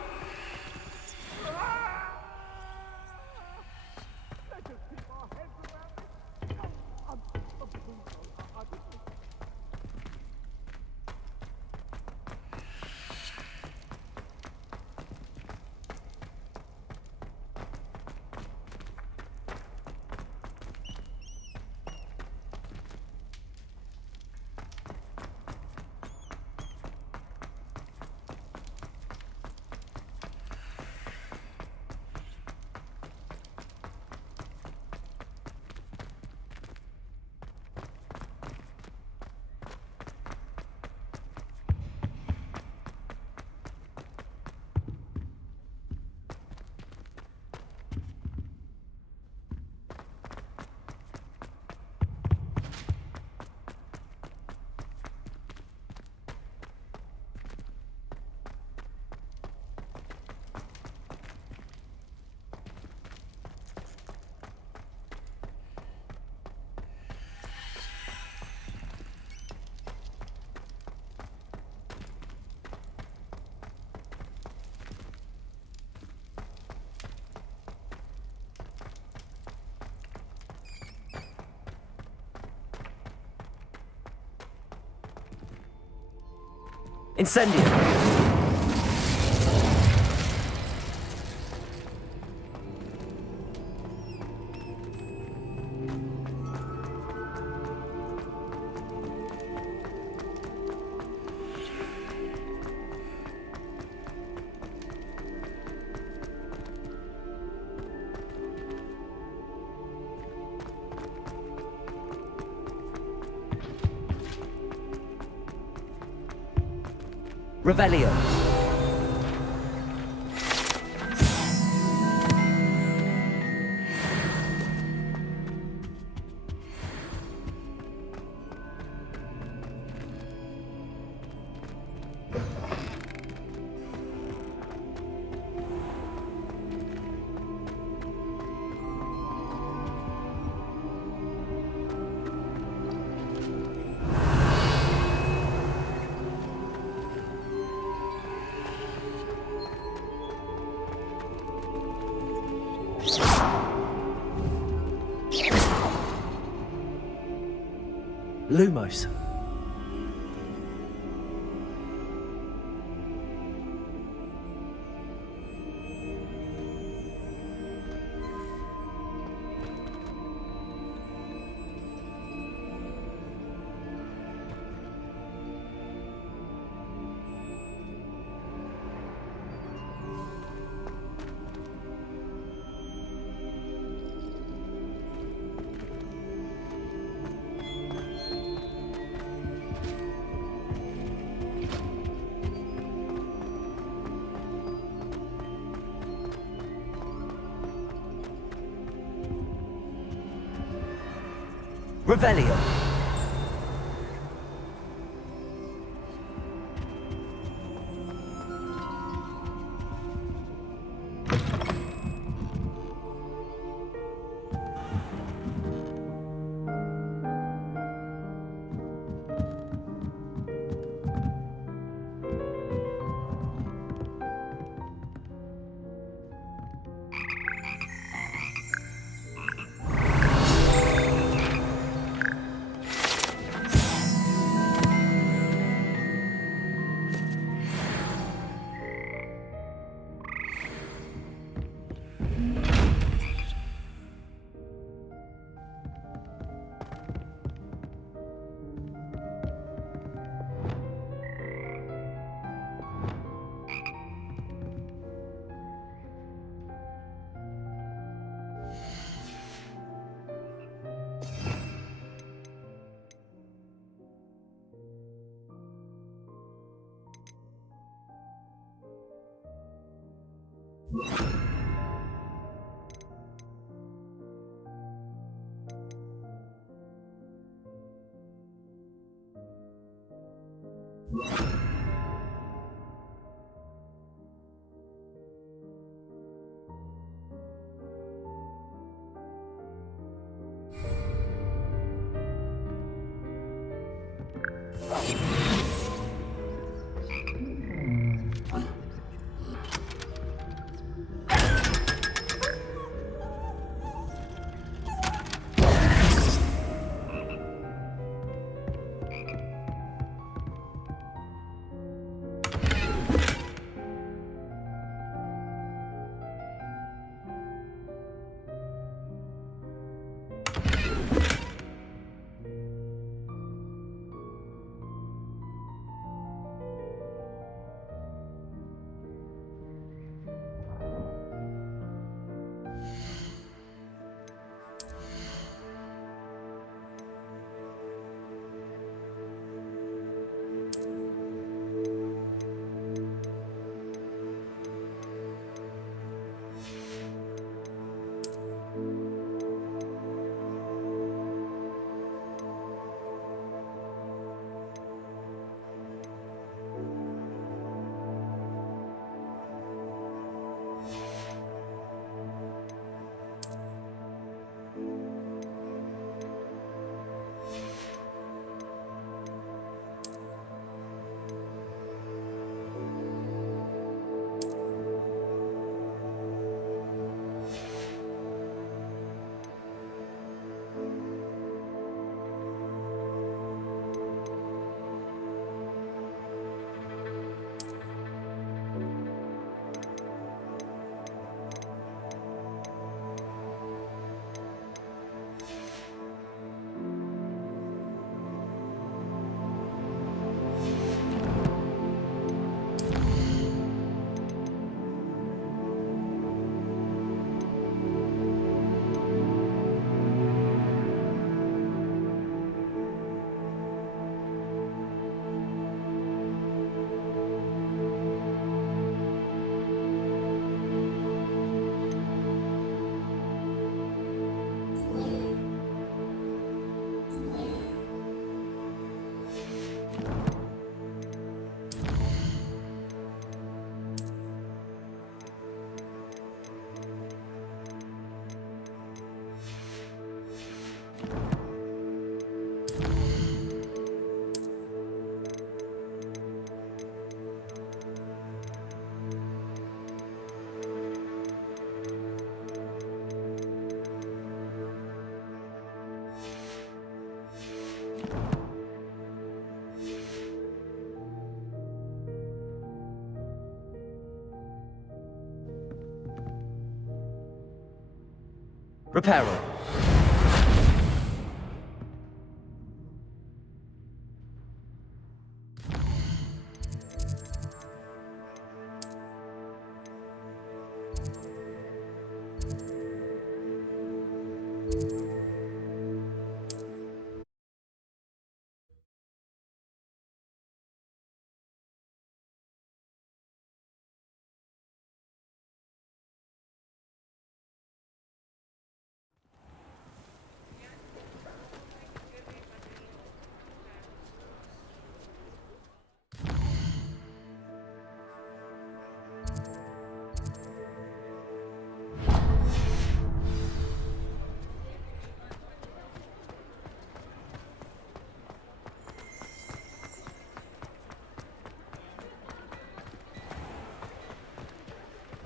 Incendio. Revelio. Lumos. Revelio. Reparo.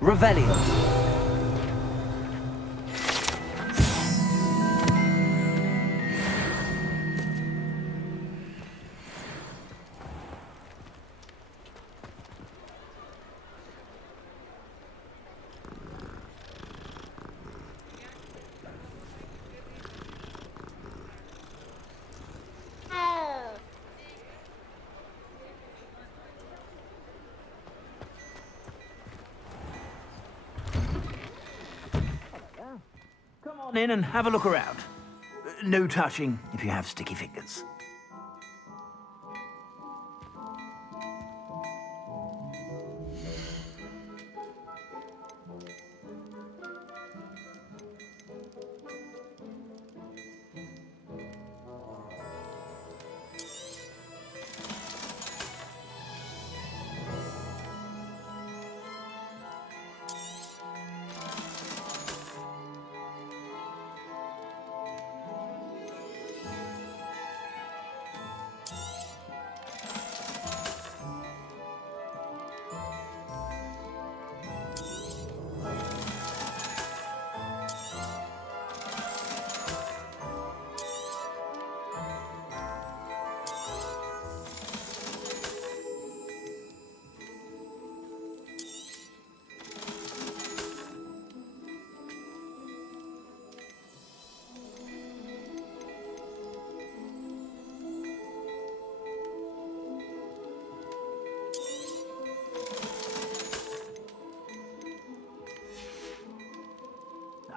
Revelio. Come on in and have a look around. No touching if you have sticky fingers.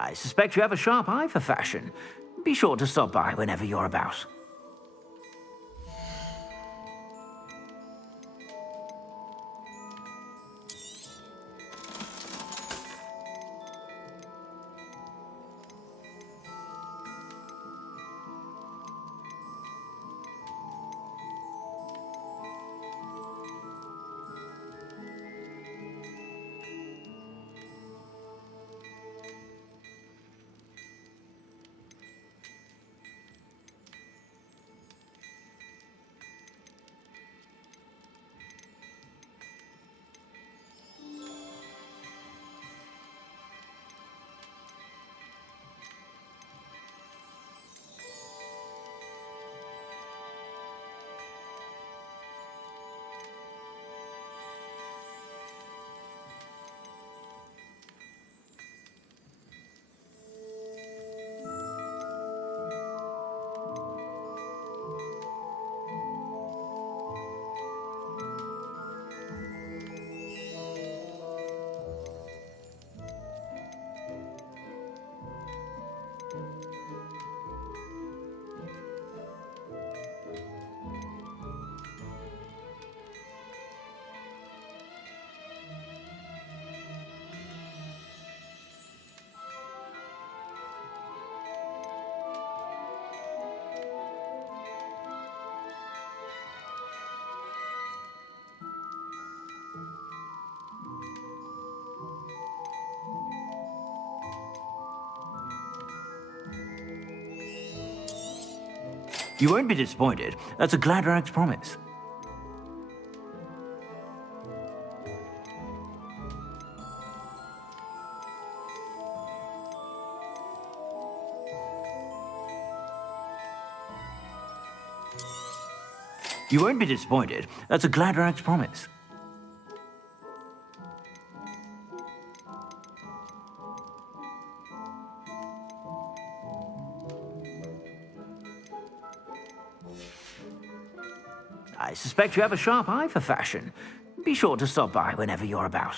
I suspect you have a sharp eye for fashion. Be sure to stop by whenever you're about. You won't be disappointed. That's a glad rag's promise. You won't be disappointed. That's a glad rag's promise. I suspect you have a sharp eye for fashion. Be sure to stop by whenever you're about.